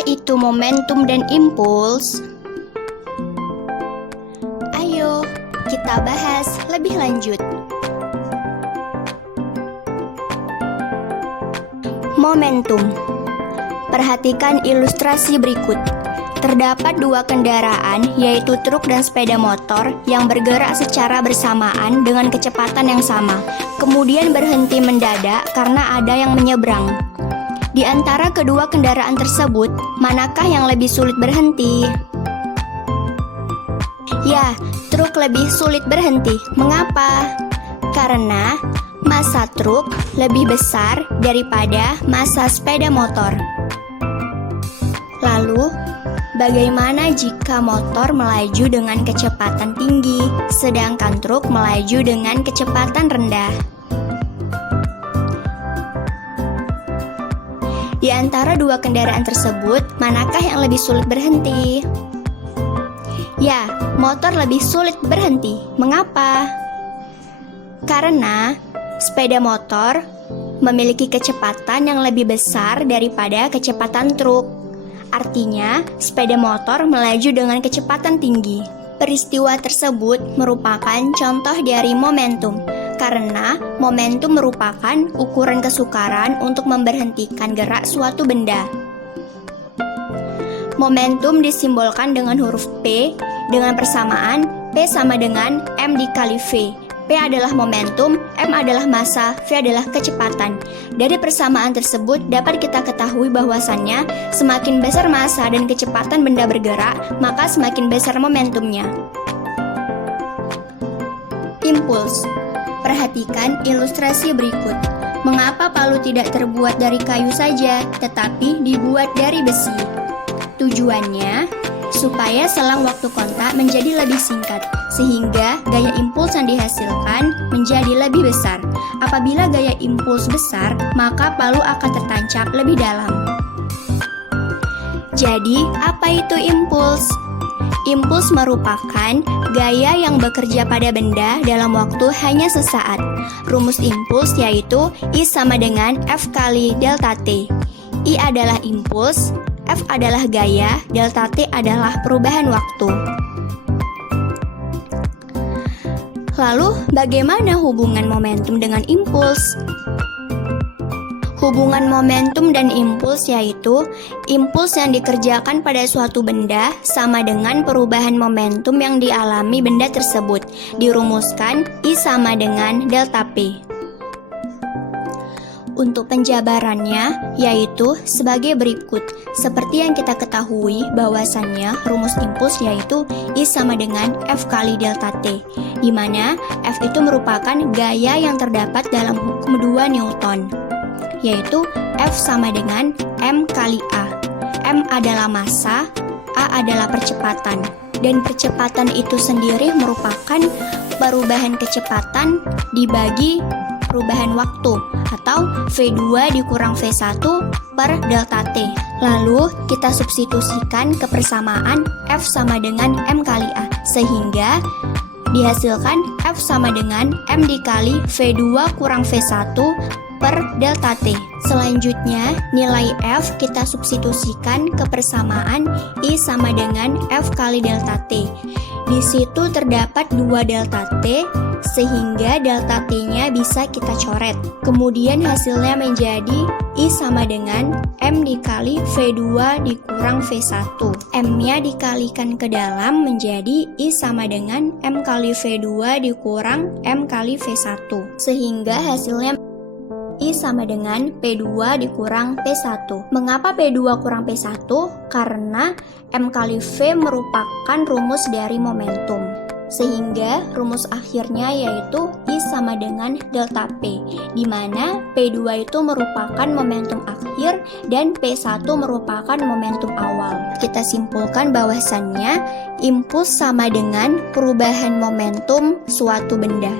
Apa itu momentum dan impuls? Ayo, kita bahas lebih lanjut. Momentum. Perhatikan ilustrasi berikut. Terdapat dua kendaraan, yaitu truk dan sepeda motor, yang bergerak secara bersamaan dengan kecepatan yang sama, kemudian berhenti mendadak karena ada yang menyeberang. Di antara kedua kendaraan tersebut, manakah yang lebih sulit berhenti? Ya, truk lebih sulit berhenti. Mengapa? Karena massa truk lebih besar daripada massa sepeda motor. Lalu, bagaimana jika motor melaju dengan kecepatan tinggi, sedangkan truk melaju dengan kecepatan rendah? Di antara dua kendaraan tersebut, manakah yang lebih sulit berhenti? Ya, motor lebih sulit berhenti. Mengapa? Karena sepeda motor memiliki kecepatan yang lebih besar daripada kecepatan truk. Artinya, sepeda motor melaju dengan kecepatan tinggi. Peristiwa tersebut merupakan contoh dari momentum, karena momentum merupakan ukuran kesukaran untuk memberhentikan gerak suatu benda. Momentum disimbolkan dengan huruf P dengan persamaan P sama dengan M dikali V. P adalah momentum, M adalah massa, V adalah kecepatan. Dari persamaan tersebut dapat kita ketahui bahwasannya semakin besar massa dan kecepatan benda bergerak, maka semakin besar momentumnya. Impuls. Perhatikan ilustrasi berikut. Mengapa palu tidak terbuat dari kayu saja, tetapi dibuat dari besi? Tujuannya supaya selang waktu kontak menjadi lebih singkat, sehingga gaya impuls yang dihasilkan menjadi lebih besar. Apabila gaya impuls besar, maka palu akan tertancap lebih dalam. Jadi, apa itu impuls? Impuls merupakan gaya yang bekerja pada benda dalam waktu hanya sesaat. Rumus impuls yaitu I sama dengan F kali delta T. I adalah impuls, F adalah gaya, delta T adalah perubahan waktu. Lalu, bagaimana hubungan momentum dengan impuls? Hubungan momentum dan impuls yaitu impuls yang dikerjakan pada suatu benda sama dengan perubahan momentum yang dialami benda tersebut. Dirumuskan I sama dengan delta P. Untuk penjabarannya yaitu sebagai berikut. Seperti yang kita ketahui bahwasannya rumus impuls yaitu I sama dengan F kali delta T, di mana F itu merupakan gaya yang terdapat dalam hukum 2 Newton, yaitu F sama dengan M kali A. M adalah massa, A adalah percepatan, dan percepatan itu sendiri merupakan perubahan kecepatan dibagi perubahan waktu, atau V2 dikurang V1 per delta T. Lalu kita substitusikan ke persamaan F sama dengan M kali A, sehingga dihasilkan F sama dengan M dikali V2 kurang V1 per delta T. Selanjutnya, nilai F kita substitusikan ke persamaan I sama dengan F kali delta T. Di situ terdapat 2 delta T, sehingga delta T-nya bisa kita coret. Kemudian hasilnya menjadi I sama dengan M dikali V2 dikurang V1. M-nya dikalikan ke dalam menjadi I sama dengan M kali V2 dikurang M kali V1. Sehingga hasilnya I sama dengan P2 dikurang P1. Mengapa P2 kurang P1? Karena M kali V merupakan rumus dari momentum. Sehingga rumus akhirnya yaitu I sama dengan delta P, di mana P2 itu merupakan momentum akhir dan P1 merupakan momentum awal. Kita simpulkan bahwasannya impuls sama dengan perubahan momentum suatu benda.